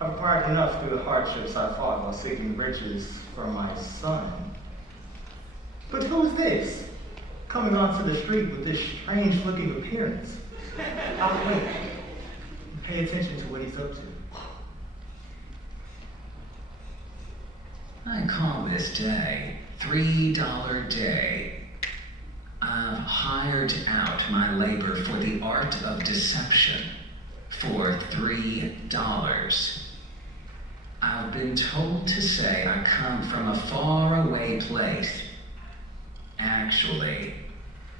I've acquired enough through the hardships I fought while seeking riches for my son. But who's this? Coming onto the street with this strange-looking appearance. I'll wait. Pay attention to what he's up to. I call this day $3 Day. I've hired out my labor for the art of deception for $3. I've been told to say I come from a faraway place. Actually,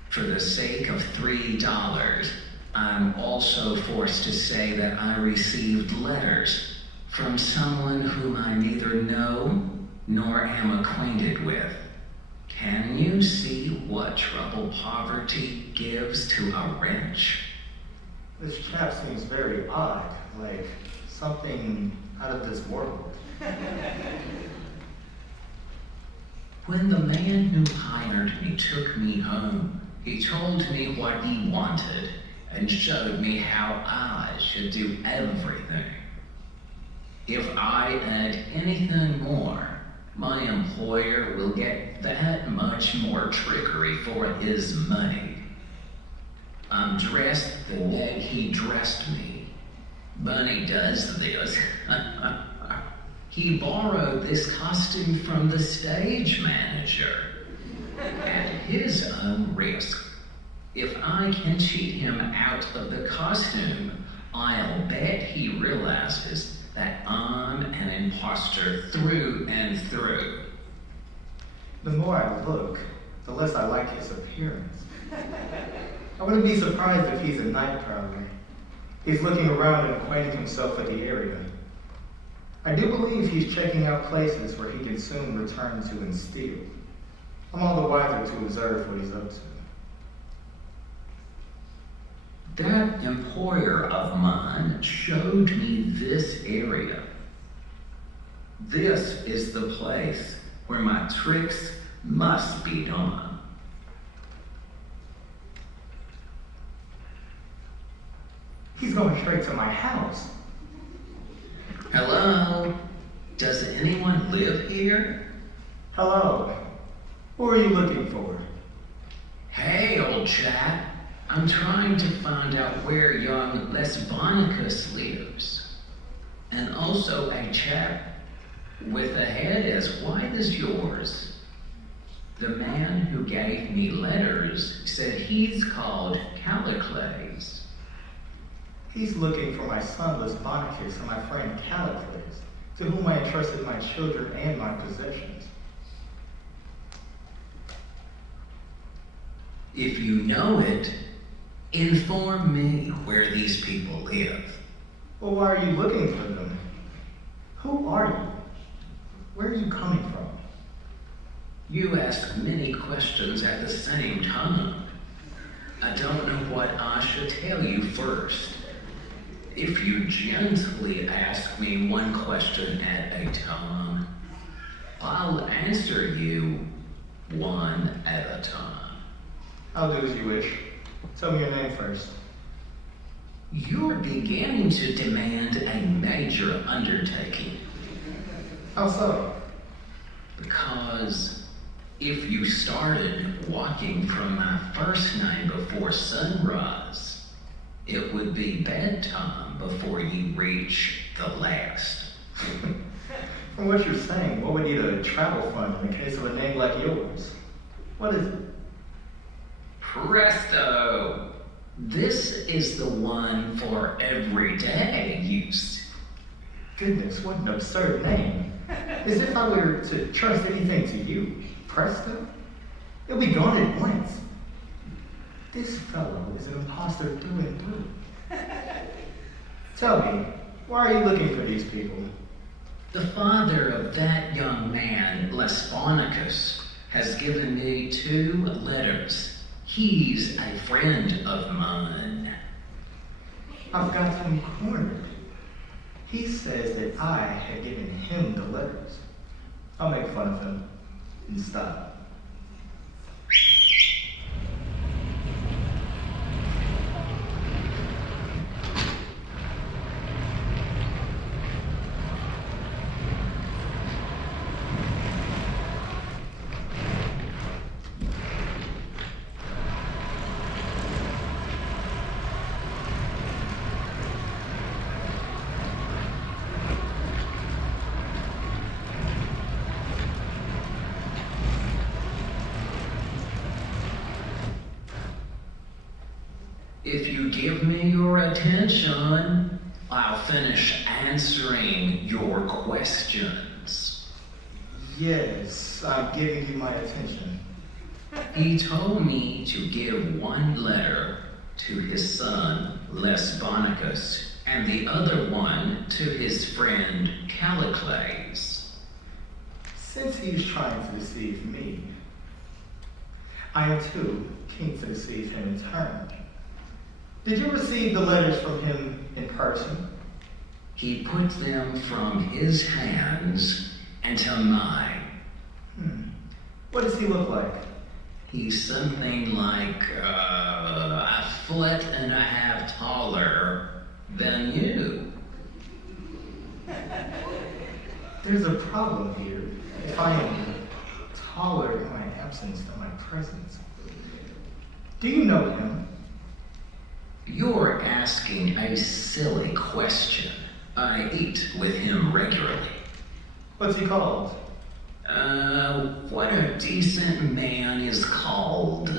for the sake of $3, I'm also forced to say that I received letters from someone whom I neither know nor am acquainted with. Can you see what trouble poverty gives to a wretch? This chap seems very odd, like something out of this world. When the man who hired me took me home, he told me what he wanted and showed me how I should do everything. If I add anything more, my employer will get that much more trickery for his money. I'm dressed the way he dressed me. Bunny does this. He borrowed this costume from the stage manager at his own risk. If I can cheat him out of the costume, I'll bet he realizes that I'm an imposter through and through. The more I look, the less I like his appearance. I wouldn't be surprised if he's a night prowler. He's looking around and acquainting himself with the area. I do believe he's checking out places where he can soon return to and steal. I'm all the wiser to observe what he's up to. That employer of mine showed me this area. This is the place where my tricks must be done. He's going straight to my house. Hello? Does anyone live here? Hello. Who are you looking for? Hey, old chap. I'm trying to find out where young Lesbonicus lives. And also a chap with a head as white as yours. The man who gave me letters said he's called Callicles. He's looking for my son Lesbonicus and my friend Callicles, to whom I entrusted my children and my possessions. If you know it, inform me where these people live. Well, why are you looking for them? Who are you? Where are you coming from? You ask many questions at the same time. I don't know what I should tell you first. If you gently ask me one question at a time, I'll answer you one at a time. I'll do as you wish. Tell me your name first. You're beginning to demand a major undertaking. How so? Because if you started walking from my first name before sunrise, it would be bedtime before you reach the last. From what you're saying, what would need a travel fund in the case of a name like yours? What is it? Presto! This is the one for everyday use. Goodness, what an absurd name. As if I were to trust anything to you. Presto? It'll be gone at once. This fellow is an imposter through and through. Tell me, why are you looking for these people? The father of that young man, Lesbonicus, has given me 2 letters. He's a friend of mine. I've got him cornered. He says that I had given him the letters. I'll make fun of him and stop. If you give me your attention, I'll finish answering your questions. Yes, I'm giving you my attention. He told me to give one letter to his son, Lesbonicus, and the other one to his friend, Callicles. Since he's trying to deceive me, I am too keen to deceive him in turn. Did you receive the letters from him in person? He put them from his hands into mine. What does he look like? He's something like a foot and a half taller than you. There's a problem here. If I am taller in my absence than my presence. Do you know him? You're asking a silly question. I eat with him regularly. What's he called? What a decent man is called.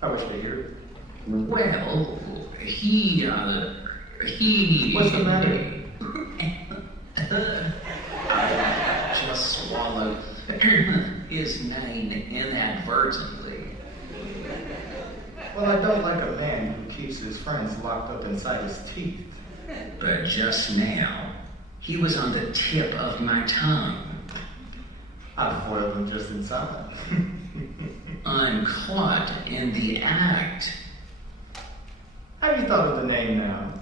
I wish to hear it. Well, he... What's the matter? I just swallowed his name inadvertently. Well, I don't like a man who keeps his friends locked up inside his teeth. But just now, he was on the tip of my tongue. I foiled him just in time. I'm caught in the act. Have you thought of the name now?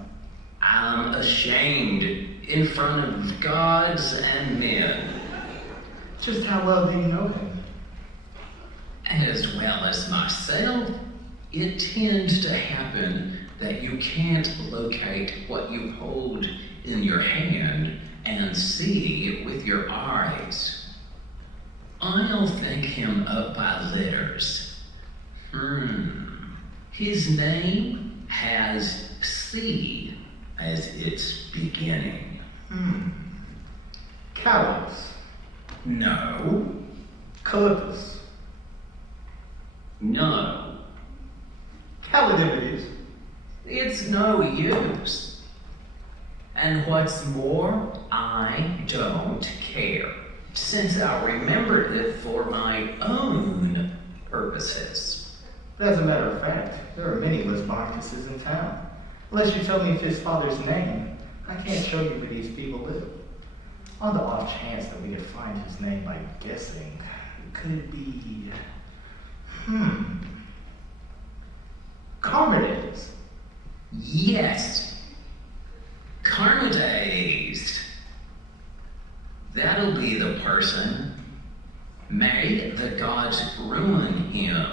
I'm ashamed in front of gods and men. Just how well do you know him? As well as myself, it tends to happen that you can't locate what you hold in your hand and see with your eyes. I'll think him up by letters. His name has C as its beginning. Callus. No. Calippus. No. Calidimides. It's no use. And what's more, I don't care, since I remembered it for my own purposes. But as a matter of fact, there are many Lesbonicuses in town. Unless you tell me his father's name, I can't show you where these people live. On the off chance that we could find his name by guessing, could it be... Charmides. Yes. Charmides. That'll be the person. May the gods ruin him.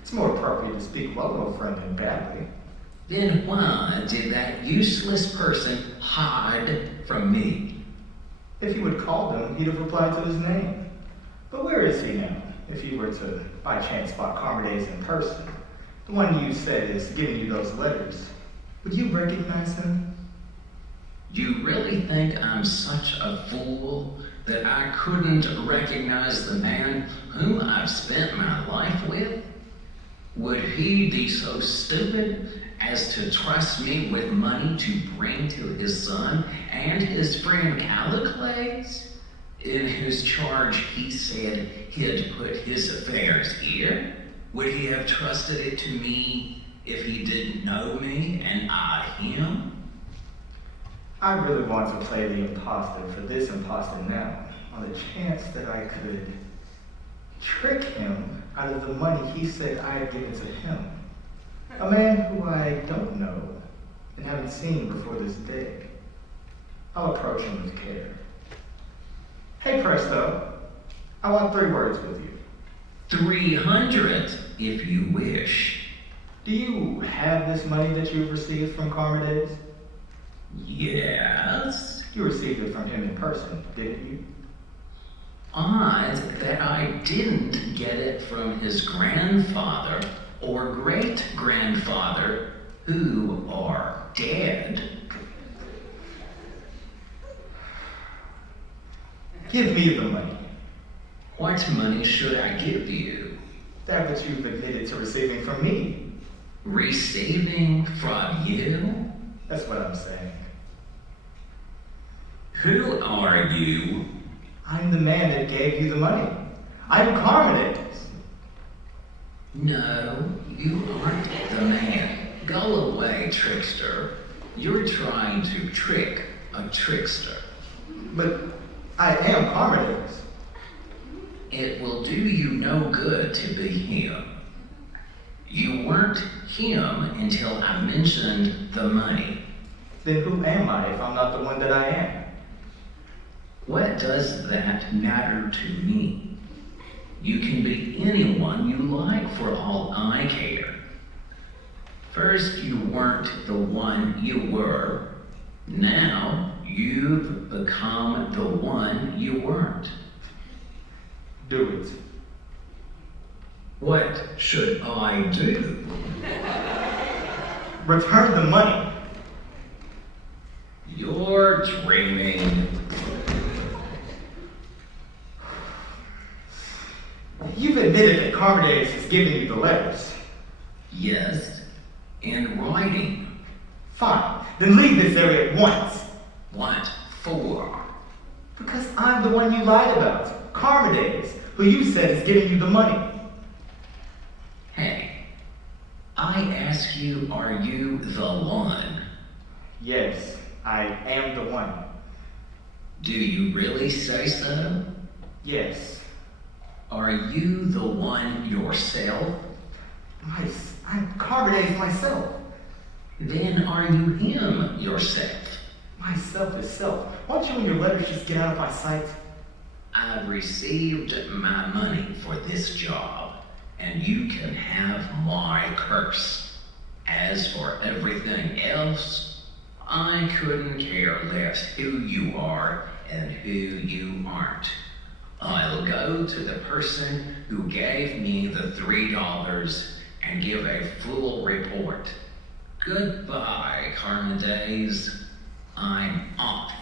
It's more appropriate to speak well of a friend than badly. Then why did that useless person hide from me? If you had called him, he'd have replied to his name. But where is he now, if you were to, by chance, spot Charmides in person? The one you said is giving you those letters. Would you recognize him? You really think I'm such a fool that I couldn't recognize the man whom I've spent my life with? Would he be so stupid as to trust me with money to bring to his son and his friend Callicles, in whose charge he said he'd put his affairs here? Would he have trusted it to me if he didn't know me and I him? I really want to play the imposter for this imposter now, on the chance that I could trick him out of the money he said I had given to him. A man who I don't know and haven't seen before this day. I'll approach him with care. Hey, Presto, I want 3 words with you. 300, if you wish. Do you have this money that you've received from Charmides? Yes. You received it from him in person, didn't you? Odd that I didn't get it from his grandfather or great-grandfather, who are dead. Give me the money. What money should I give you? That which you've admitted to receiving from me. Receiving from you? That's what I'm saying. Who are you? I'm the man that gave you the money. I'm Charmides. No, you aren't the man. Go away, trickster. You're trying to trick a trickster. But I am Charmides. It will do you no good to be him. You weren't him until I mentioned the money. Then who am I if I'm not the one that I am? What does that matter to me? You can be anyone you like for all I care. First, you weren't the one you were. Now, you've become the one you weren't. Do it. What should I do? Return the money. You're dreaming. You've admitted that Charmides is giving you the letters. Yes, in writing. Fine. Then leave this area at once. What for? Because I'm the one you lied about. Charmides, who you said is giving you the money. Hey, I ask you, are you the one? Yes, I am the one. Do you really say so? Yes. Are you the one yourself? I'm Charmides myself. Then are you him yourself? Myself is self. Why don't you and your letters just get out of my sight? I've received my money for this job, and you can have my curse. As for everything else, I couldn't care less who you are and who you aren't. I'll go to the person who gave me the $3 and give a full report. Goodbye, Charmides. I'm off.